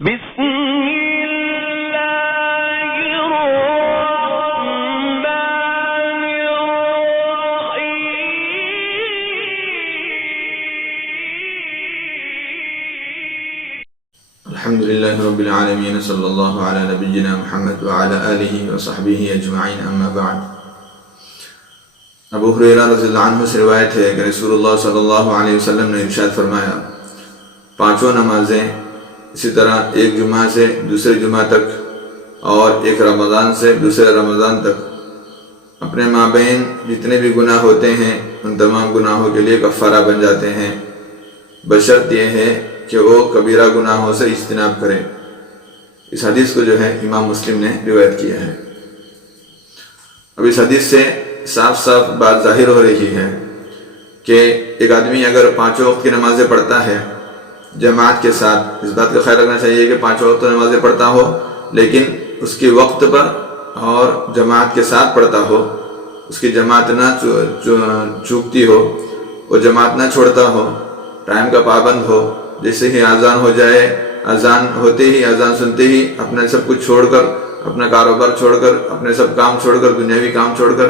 بسم اللہ الرحمن الرحیم الحمد للہ رب العالمین صلی اللہ علی نبینا محمد وعلی آلہ وصحبہ اجمعین اما بعد۔ ابو ہریرہ رضی اللہ عنہ سے روایت ہے کہ رسول اللہ صلی اللہ علیہ وسلم نے ارشاد فرمایا، پانچوں نمازیں اسی طرح ایک جمعہ سے دوسرے جمعہ تک اور ایک رمضان سے دوسرے رمضان تک اپنے مابین جتنے بھی گناہ ہوتے ہیں ان تمام گناہوں کے لیے کفارہ بن جاتے ہیں، بشرط یہ ہے کہ وہ کبیرہ گناہوں سے اجتناب کرے۔ اس حدیث کو جو ہے امام مسلم نے روایت کیا ہے۔ اب اس حدیث سے صاف صاف بات ظاہر ہو رہی ہے کہ ایک آدمی اگر پانچوں وقت کی نمازیں پڑھتا ہے جماعت کے ساتھ، اس بات کا خیال رکھنا چاہیے کہ پانچوں وقت نمازیں پڑھتا ہو لیکن اس کی وقت پر اور جماعت کے ساتھ پڑھتا ہو، اس کی جماعت نہ چوکتی ہو، وہ جماعت نہ چھوڑتا ہو، ٹائم کا پابند ہو، جیسے ہی اذان ہو جائے، اذان ہوتے ہی، اذان سنتے ہی اپنا سب کچھ چھوڑ کر، اپنا کاروبار چھوڑ کر، اپنے سب کام چھوڑ کر، دنیاوی کام چھوڑ کر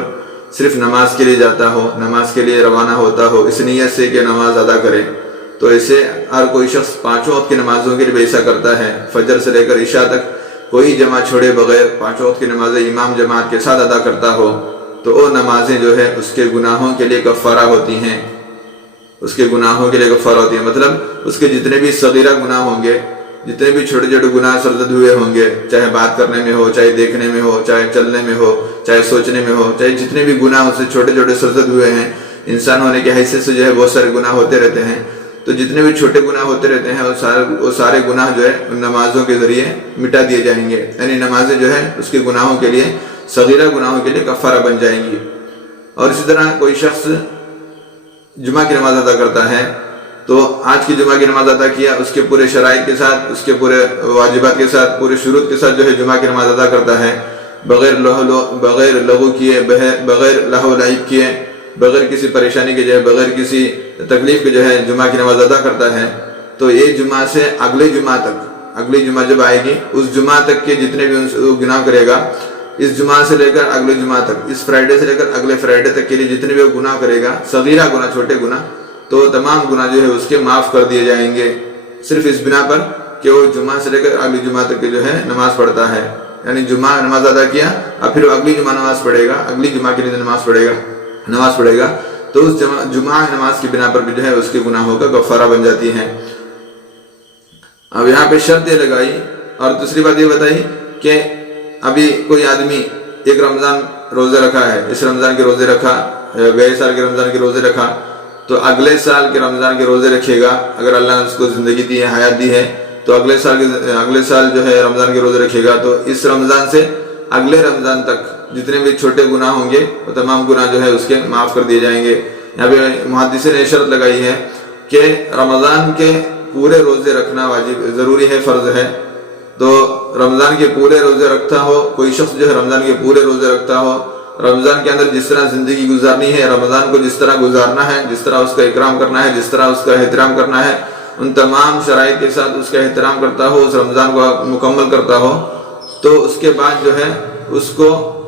صرف نماز کے لیے جاتا ہو، نماز کے لیے روانہ ہوتا ہو اس نیت سے کہ نماز ادا کرے، تو ایسے ہر کوئی شخص پانچوں وقت کی نمازوں کے لیے بھی ایسا کرتا ہے۔ فجر سے لے کر عشاء تک کوئی جماعت چھوڑے بغیر پانچوں وقت کی نمازیں امام جماعت کے ساتھ ادا کرتا ہو تو وہ نمازیں جو ہے اس کے گناہوں کے لیے کفارہ ہوتی ہیں، اس کے گناہوں کے لیے کفارہ ہوتی ہیں، مطلب اس کے جتنے بھی صغیرہ گناہ ہوں گے، جتنے بھی چھوٹے چھوٹے گناہ سرزد ہوئے ہوں گے، چاہے بات کرنے میں ہو، چاہے دیکھنے میں ہو، چاہے چلنے میں ہو، چاہے سوچنے میں ہو، چاہے جتنے بھی گناہ اس سے چھوٹے چھوٹے سرزد ہوئے ہیں، انسان ہونے کی حیثیت سے جو ہے بہت سارے گناہ ہوتے رہتے ہیں، تو جتنے بھی چھوٹے گناہ ہوتے رہتے ہیں وہ سارے گناہ جو ہے ان نمازوں کے ذریعے مٹا دیے جائیں گے، یعنی نمازیں جو ہے اس کے گناہوں کے لیے، صغیرہ گناہوں کے لیے کفارہ بن جائیں گی۔ اور اسی طرح کوئی شخص جمعہ کی نماز ادا کرتا ہے تو آج کی جمعہ کی نماز ادا کیا، اس کے پورے شرائط کے ساتھ، اس کے پورے واجبات کے ساتھ، پورے شروط کے ساتھ جو ہے جمعہ کی نماز ادا کرتا ہے، بغیر لغو کیے، بغیر لہو لعب کیے، بغیر کسی پریشانی کے جو ہے، بغیر کسی تکلیف کے جو ہے جمعہ کی نماز ادا کرتا ہے، تو ایک جمعہ سے اگلے جمعہ تک، اگلی جمعہ جب آئے گی اس جمعہ تک کے جتنے بھی گناہ کرے گا، اس جمعہ سے لے کر اگلے جمعہ تک، اس فرائیڈے سے لے کر اگلے فرائیڈے تک کے لیے جتنے بھی گناہ کرے گا، صغیرہ گناہ، چھوٹے گناہ، تو تمام گناہ جو ہے اس کے معاف کر دیے جائیں گے، صرف اس بنا پر کہ وہ جمعہ سے لے کر اگلی جمعہ تک کے جو ہے نماز پڑھتا ہے، یعنی جمعہ نماز ادا کیا، اور پھر وہ اگلی جمعہ نماز پڑھے گا، اگلی جمعہ کے لیے نماز پڑھے گا تو اس جمعہ نماز کی بنا پر بھی جو ہے اس کے گناہوں کا کفارہ بن جاتی ہے۔ اب یہاں پہ شرط یہ لگائی اور دوسری بات یہ بتائی کہ ابھی کوئی آدمی ایک رمضان روزے رکھا ہے، اس رمضان کے روزے رکھا، گئے سال کے رمضان کے روزے رکھا، تو اگلے سال کے رمضان کے روزے رکھے گا، اگر اللہ نے اس کو زندگی دی ہے، حیات دی ہے، تو اگلے سال جو ہے رمضان کے روزے رکھے گا، تو اس رمضان سے اگلے رمضان تک جتنے بھی چھوٹے گناہ ہوں گے وہ تمام گناہ جو ہے اس کے معاف کر دیے جائیں گے۔ یہاں پہ محدثین نے شرط لگائی ہے کہ رمضان کے پورے روزے رکھنا واجب ضروری ہے، فرض ہے، تو رمضان کے پورے روزے رکھتا ہو کوئی شخص جو ہے، رمضان کے پورے روزے رکھتا ہو، رمضان کے اندر جس طرح زندگی گزارنی ہے، رمضان کو جس طرح گزارنا ہے، جس طرح اس کا اکرام کرنا ہے، جس طرح اس کا احترام کرنا ہے، ان تمام شرائط کے ساتھ اس کا احترام کرتا ہو، اس رمضان کو مکمل کرتا ہو، تو اس کے بعد جو ہے اس کو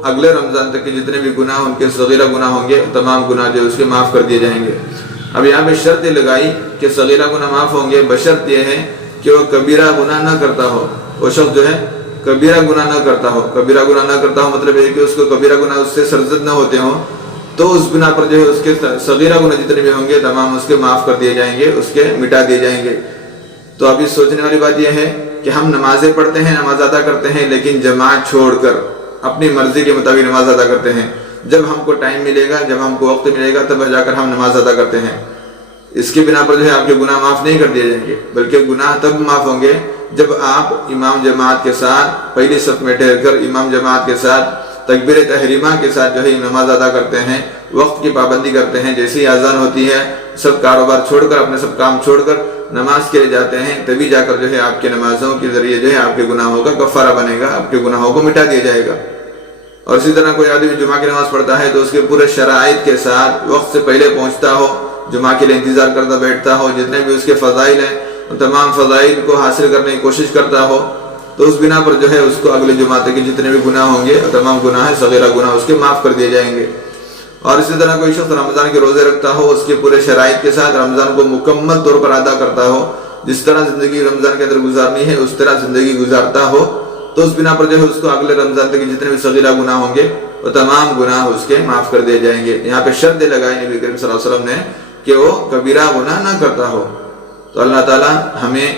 اگلے رمضان تک کے جتنے بھی گناہ ان کے صغیرہ گناہ ہوں گے تمام گناہ جو اس کے معاف کر دیے جائیں گے۔ اب یہاں پہ شرط یہ لگائی کہ صغیرہ گناہ معاف ہوں گے، بشرط یہ ہے کہ وہ کبیرہ گناہ نہ کرتا ہو، وہ شخص جو ہے کبیرہ گناہ نہ کرتا ہو، کبیرہ گناہ نہ کرتا ہو مطلب یہ کہ اس کو کبیرہ گناہ اس سے سرزد نہ ہوتے ہوں، تو اس بنا پر جو ہے اس کے صغیرہ گناہ جتنے بھی ہوں گے تمام اس کے معاف کر دیے جائیں گے، اس کے مٹا دیے جائیں گے۔ تو ابھی سوچنے والی بات یہ ہے کہ ہم نمازیں پڑھتے ہیں، نماز ادا کرتے ہیں، لیکن جماعت چھوڑ کر اپنی مرضی کے مطابق نماز ادا کرتے ہیں، جب ہم کو ٹائم ملے گا، جب ہم کو وقت ملے گا تب جا کر ہم نماز ادا کرتے ہیں، اس کی بنا پر جو ہے آپ کے گناہ معاف نہیں کر دیے جائیں گے، بلکہ گناہ تب معاف ہوں گے جب آپ امام جماعت کے ساتھ پہلی صف میں ٹھہر کر امام جماعت کے ساتھ تکبیر تحریمہ کے ساتھ جو ہے نماز ادا کرتے ہیں، وقت کی پابندی کرتے ہیں، جیسے ہی اذان ہوتی ہے سب کاروبار چھوڑ کر، اپنے سب کام چھوڑ کر نماز کے لیے جاتے ہیں، تبھی جا کر جو ہے آپ کے نمازوں کے ذریعے جو ہے آپ کے گناہوں کا کفارہ بنے گا، آپ کے گناہوں کو مٹا دیا جائے گا۔ اور اسی طرح کوئی آدمی جمعہ کی نماز پڑھتا ہے تو اس کے پورے شرائط کے ساتھ وقت سے پہلے پہنچتا ہو، جمعہ کے لیے انتظار کرتا بیٹھتا ہو، جتنے بھی اس کے فضائل ہیں تمام فضائل کو حاصل کرنے کی کوشش کرتا ہو تو اس بنا پر جو ہے اس کو اگلے جمعہ تک کے جتنے بھی گناہ ہوں گے تمام گناہ صغیرہ گناہ اس کے معاف کر دیے جائیں گے۔ اور اسی طرح کوئی شخص رمضان کے روزے رکھتا ہو، اس کے پورے شرائط کے ساتھ رمضان کو مکمل طور پر ادا کرتا ہو، جس طرح زندگی رمضان کے اندر گزارنی ہے اس طرح زندگی گزارتا ہو، تو اس بنا پر جو ہے اس کو اگلے رمضان تک جتنے بھی صغیرہ گناہ ہوں گے وہ تمام گناہ اس کے معاف کر دیے جائیں گے۔ یہاں پہ شرط لگائی نبی کریم صلی اللہ علیہ وسلم نے کہ وہ کبیرہ گناہ نہ کرتا ہو۔ تو اللہ تعالیٰ ہمیں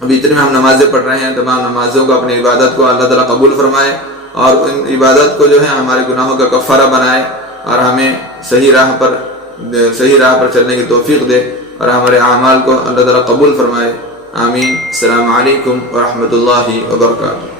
ابھی اتنے میں ہم نمازیں پڑھ رہے ہیں، تمام نمازوں کو اپنی عبادت کو اللہ تعالیٰ قبول فرمائے اور ان عبادت کو جو ہے ہمارے گناہوں کا کفارہ بنائے اور ہمیں صحیح راہ پر چلنے کی توفیق دے اور ہمارے اعمال کو اللہ تعالیٰ قبول فرمائے۔ آمین۔ السلام علیکم ورحمۃ اللہ وبرکاتہ۔